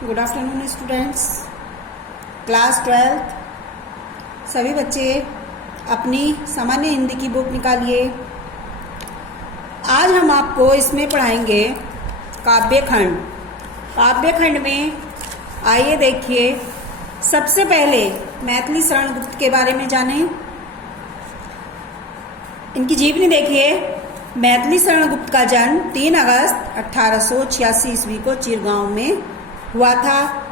Good afternoon students, class 12th। सभी बच्चे अपनी सामान्य हिंदी की बुक निकालिए। आज हम आपको इसमें पढ़ाएंगे काव्यखंड। काव्यखंड में आइए देखिए, सबसे पहले मैथिली शरण गुप्त के बारे में जानें। इनकी जीवनी देखिए। मैथिली शरण गुप्त का जन्म 3 अगस्त 1886 ईस्वी को चिरगांव में हुआ था।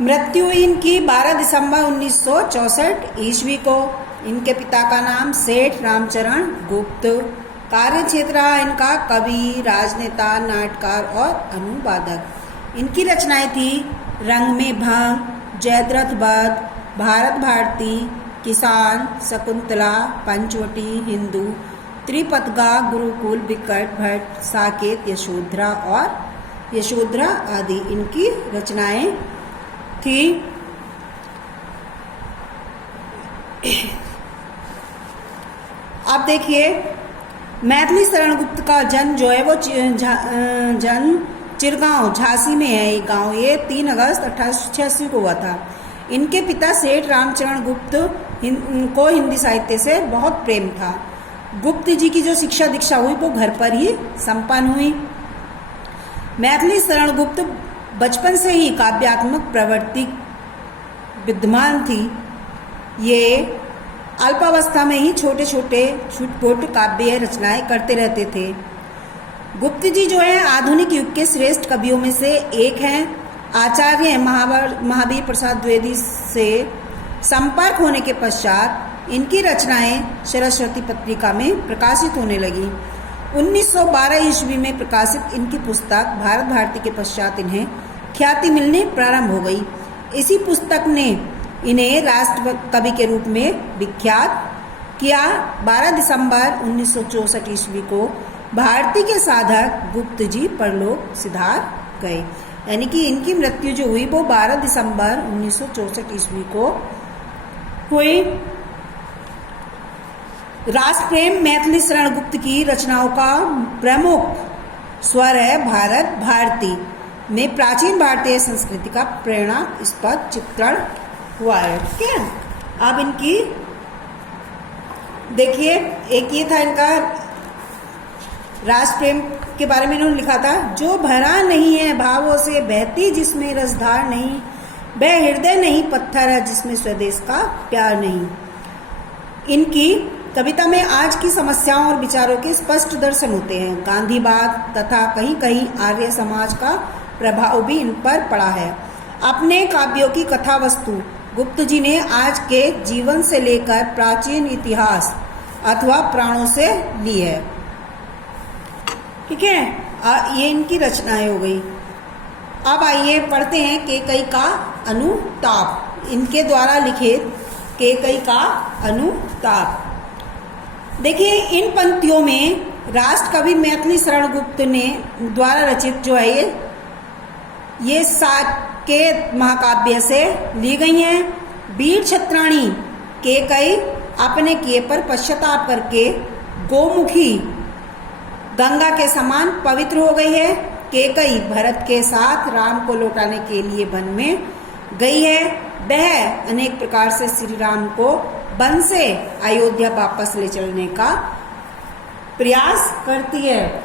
मृत्यु इनकी 12 दिसंबर 1964 ईस्वी को। इनके पिता का नाम सेठ रामचरण गुप्त। कार्य क्षेत्र इनका कवि, राजनेता, नाटककार और अनुवादक। इनकी रचनाएं थी रंग में भंग, जयद्रथ वध, भारत भारती, किसान, शकुंतला, पंचवटी, हिंदू, त्रिपतगा, गुरुकुल, विकट, भट्ट, साकेत, यशोधरा आदि इनकी रचनाएं थी। आप देखिए, मैथिली शरण गुप्त का जन्म जो है वो जन्म चिरगांव झांसी में है। ये गांव ये 3 अगस्त 1886 को हुआ था। इनके पिता सेठ रामचरण गुप्त को हिंदी साहित्य से बहुत प्रेम था। गुप्त जी की जो शिक्षा दीक्षा हुई वो घर पर ही संपन्न हुई। मैथिली शरण गुप्त बचपन से ही काव्यात्मक प्रवृत्ति विद्यमान थी। ये अल्पावस्था में ही छोटे छोटे छुटपुट काव्य रचनाएं करते रहते थे। गुप्त जी जो है आधुनिक युग के श्रेष्ठ कवियों में से एक हैं। आचार्य महावीर प्रसाद द्विवेदी से संपर्क होने के पश्चात इनकी रचनाएं सरस्वती पत्रिका में प्रकाशित होने लगी। 1912 ईस्वी में प्रकाशित इनकी पुस्तक भारत भारती के पश्चात इन्हें ख्याति मिलने प्रारंभ हो गई। इसी पुस्तक ने इन्हें राष्ट्र कवि के रूप में विख्यात किया। 12 दिसंबर 1964 ईस्वी को भारती के साधक गुप्त जी परलोक सिधार गए। यानी कि इनकी मृत्यु जो हुई वो 12 दिसंबर 1964 ईस्वी को हुई। राष्ट्रप्रेम मैथिली शरण गुप्त की रचनाओं का प्रमुख स्वर है भारत भारती में प्राचीन भारतीय संस्कृति का प्रेरणास्पद चित्रण हुआ है। ठीक है, अब इनकी देखिए, एक ये था इनका राष्ट्रप्रेम के बारे में इन्होंने लिखा था, जो भरा नहीं है भावों से बहती जिसमें रसधार नहीं, वह हृदय नहीं पत्थर है जिसमें स्वदेश का प्यार नहीं। इनकी कविता में आज की समस्याओं और विचारों के स्पष्ट दर्शन होते हैं। गांधीवाद तथा कहीं कहीं आर्य समाज का प्रभाव भी इन पर पड़ा है। अपने काव्यों की कथा वस्तु गुप्त जी ने आज के जीवन से लेकर प्राचीन इतिहास अथवा पुराणों से ली है। ठीक है, ये इनकी रचनाएं हो गई। अब आइए पढ़ते हैं केकई का अनुताप। इनके द्वारा लिखित केकई का अनुताप। देखिए, इन पंक्तियों में राष्ट्र कवि मैथिली शरण गुप्त ने द्वारा रचित जो है ये साकेत महाकाव्य से ली गई हैं। वीर छत्राणी केकई अपने किए पर पश्चाताप करके गोमुखी गंगा के समान पवित्र हो गई है। केकई भरत के साथ राम को लौटाने के लिए वन में गई है। वह अनेक प्रकार से श्री राम को वन से अयोध्या वापस ले चलने का प्रयास करती है।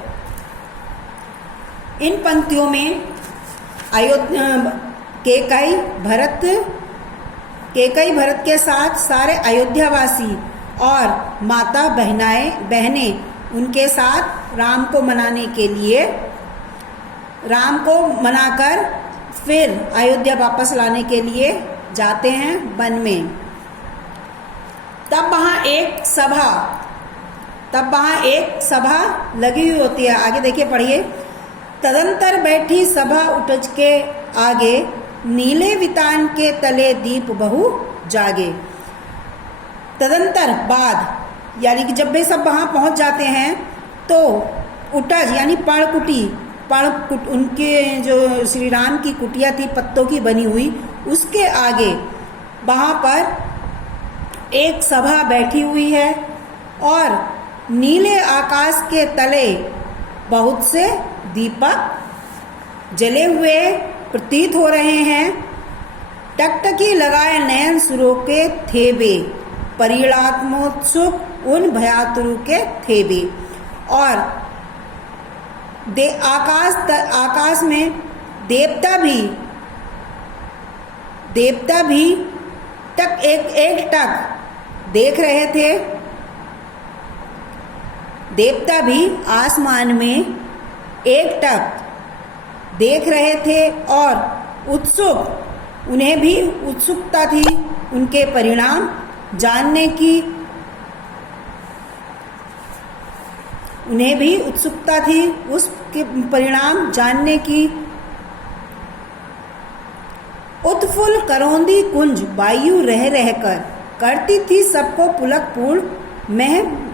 इन पंक्तियों में केकई भरत के साथ सारे अयोध्यावासी और माता बहनें उनके साथ राम को मनाकर फिर अयोध्या वापस लाने के लिए जाते हैं वन में। तब वहाँ एक सभा लगी हुई होती है। आगे देखिए, पढ़िए। तदंतर बैठी सभा उठज के आगे, नीले वितान के तले दीप बहु जागे। तदंतर बाद, यानी कि जब वे सब वहाँ पहुँच जाते हैं तो उटज यानी पर्णकुटी उनके जो श्री राम की कुटिया थी पत्तों की बनी हुई, उसके आगे वहाँ पर एक सभा बैठी हुई है और नीले आकाश के तले बहुत से दीपक जले हुए प्रतीत हो रहे हैं। टकटकी लगाए नयन सुरों के थे वे, परिणात्मोत्सुक उन भयातुरु के थे वे। और आकाश में देवता भी टक एक टक देख रहे थे। देवता भी आसमान में एक टक देख रहे थे और उन्हें भी उत्सुकता थी उनके परिणाम जानने की। उन्हें भी उत्सुकता थी उसके परिणाम जानने की। उत्फुल्ल करौंदी कुंज वायु रह रहकर करती थी सबको पुलक पूर्ण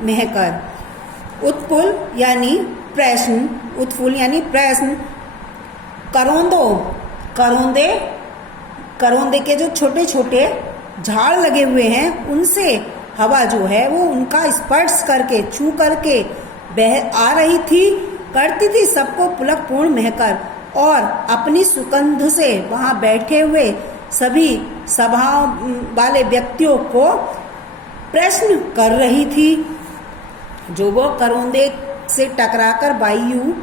मह कर। उत्फुल्ल यानी प्रश्न, उत्फुल्ल यानी प्रश्न। करौंदे के जो छोटे छोटे झाड़ लगे हुए हैं उनसे हवा जो है वो उनका स्पर्श करके छू करके बह आ रही थी, करती थी सबको पुलक पूर्ण महकर। और अपनी सुगंध से वहां बैठे हुए सभी सभा वाले व्यक्तियों को प्रश्न कर रही थी। जो वो करौंदे से टकराकर वायु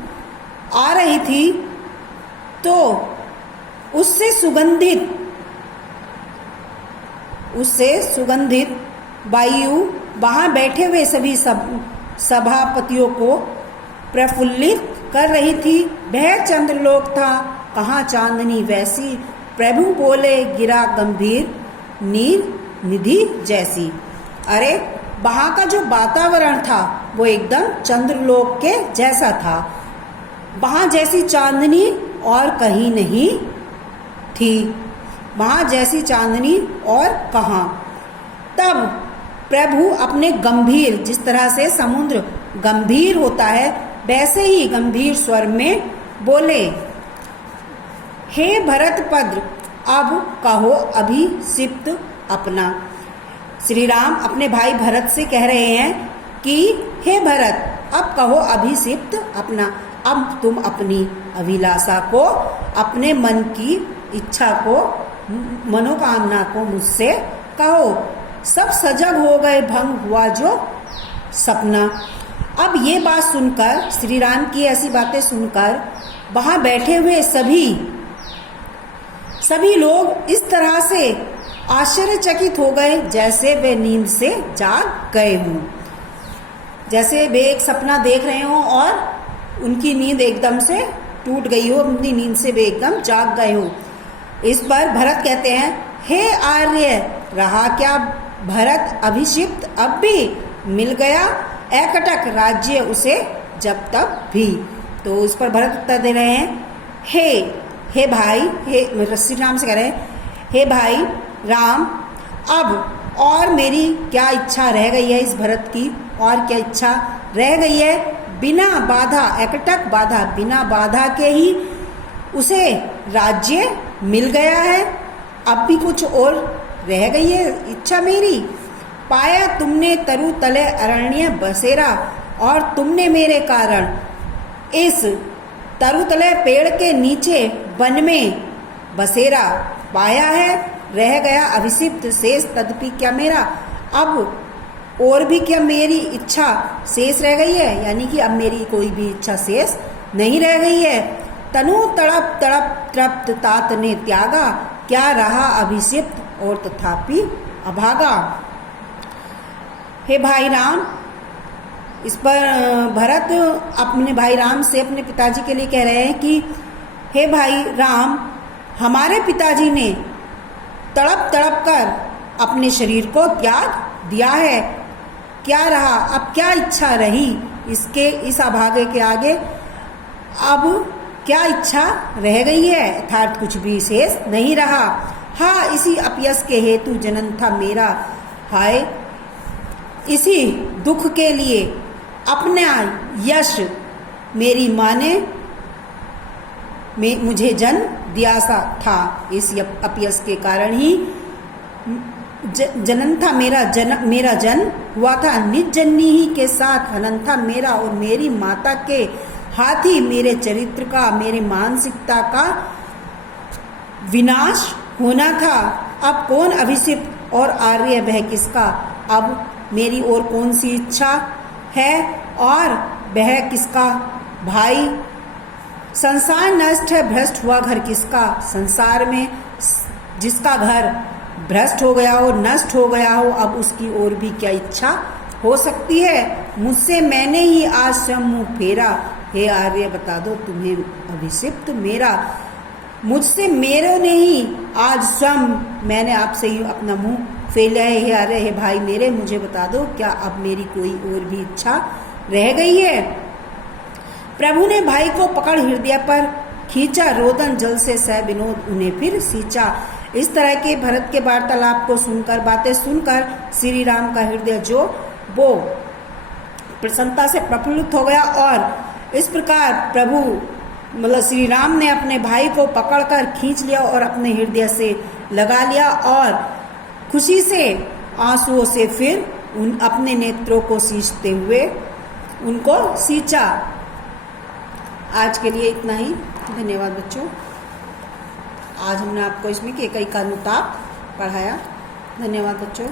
आ रही थी तो उससे सुगंधित वायु वहां बैठे हुए सभी सभापतियों को प्रफुल्लित कर रही थी। वह चंद्रलोक था, कहाँ चांदनी वैसी, प्रभु बोले गिरा गंभीर नीर निधि जैसी। अरे वहां का जो वातावरण था वो एकदम चंद्रलोक के जैसा था। वहां जैसी चांदनी और कहीं नहीं थी। वहां जैसी चांदनी और कहाँ। तब प्रभु अपने गंभीर, जिस तरह से समुद्र गंभीर होता है वैसे ही गंभीर स्वर में बोले, हे भरत पद्र अब कहो अभिषिप्त अपना। श्री राम अपने भाई भरत से कह रहे हैं कि हे भरत अब कहो अभिषिप्त अपना। अब तुम अपनी अभिलाषा को, अपने मन की इच्छा को, मनोकामना को मुझसे कहो। सब सजग हो गए, भंग हुआ जो सपना। अब ये बात सुनकर, श्री राम की ऐसी बातें सुनकर वहां बैठे हुए सभी लोग इस तरह से आश्चर्यचकित हो गए जैसे वे नींद से जाग गए हों। जैसे वे एक सपना देख रहे हों और उनकी नींद एकदम से टूट गई हो, अपनी नींद से वे एकदम जाग गए हों। इस पर भरत कहते हैं, हे आर्य रहा क्या भरत अभिषिप्त अब भी मिल गया एकटक राज्य उसे जब तक भी। तो उस पर भरत उत्तर दे रहे हैं, हे भाई, हे श्री राम से कह रहे हैं, हे भाई राम अब और मेरी क्या इच्छा रह गई है, इस भरत की और क्या इच्छा रह गई है। बिना बाधा, एकटक बाधा, बिना बाधा के ही उसे राज्य मिल गया है। अब भी कुछ और रह गई है इच्छा मेरी। पाया तुमने तरु तले अरण्य बसेरा, और तुमने मेरे कारण इस तरु तले पेड़ के नीचे वन में बसेरा पाया है। रह गया अभिषिप्त शेष तदपि क्या मेरा। अब और भी क्या मेरी इच्छा शेष रह गई है, यानी कि अब मेरी कोई भी इच्छा शेष नहीं रह गई है। तनु तड़प तड़प तृप्त तात ने त्यागा, क्या रहा अभिषिप्त और तथापि अभागा। हे भाई राम, इस पर भरत अपने भाई राम से अपने पिताजी के लिए कह रहे हैं कि हे भाई राम, हमारे पिताजी ने तड़प तड़प कर अपने शरीर को त्याग दिया है। क्या रहा, अब क्या इच्छा रही इसके, इस अभागे के आगे अब क्या इच्छा रह गई है, अर्थात कुछ भी शेष नहीं रहा। हाँ, इसी अपयस के हेतु जनन था मेरा, हाय इसी दुख के लिए अपना यश मेरी माँ ने मुझे जन्म दिया सा था। इस अपयस के कारण ही जनन था मेरा जन्म हुआ था। निज जननी ही के साथ हनन था मेरा, और मेरी माता के हाथी मेरे चरित्र का, मेरे मानसिकता का विनाश होना था। अब कौन अभिषिक्त और आर्य वह किसका? अब मेरी और कौन सी इच्छा है और वह किसका भाई? संसार नष्ट है, भ्रष्ट हुआ घर किसका? संसार में जिसका घर भ्रष्ट हो गया हो, नष्ट हो गया हो, अब उसकी और भी क्या इच्छा हो सकती है? मुझसे मैंने ही आज स्वयं मुँह फेरा, हे आर्य बता दो तुम्हें अभिषिक्त मेरा। मुझसे मेरे ने ही आज स्वयं मैंने आपसे ही अपना मुंह फेरा है, हे आर्य, हे भाई मेरे, मुझे बता दो क्या अब मेरी कोई और भी इच्छा रह गई है? प्रभु ने भाई को पकड़ हृदय पर खींचा, रोदन जल से सह विनोद उन्हें फिर सींचा। इस तरह के भरत के वार्तालाप को सुनकर, बातें सुनकर श्री राम का हृदय जो वो प्रसन्नता से प्रफुल्लित हो गया और इस प्रकार प्रभु मतलब श्री राम ने अपने भाई को पकड़कर खींच लिया और अपने हृदय से लगा लिया और खुशी से आंसुओं से फिर उन अपने नेत्रों को सींचते हुए उनको सींचा। आज के लिए इतना ही। धन्यवाद बच्चों। आज हमने आपको इसमें केकई का अनुताप पढ़ाया। धन्यवाद बच्चों।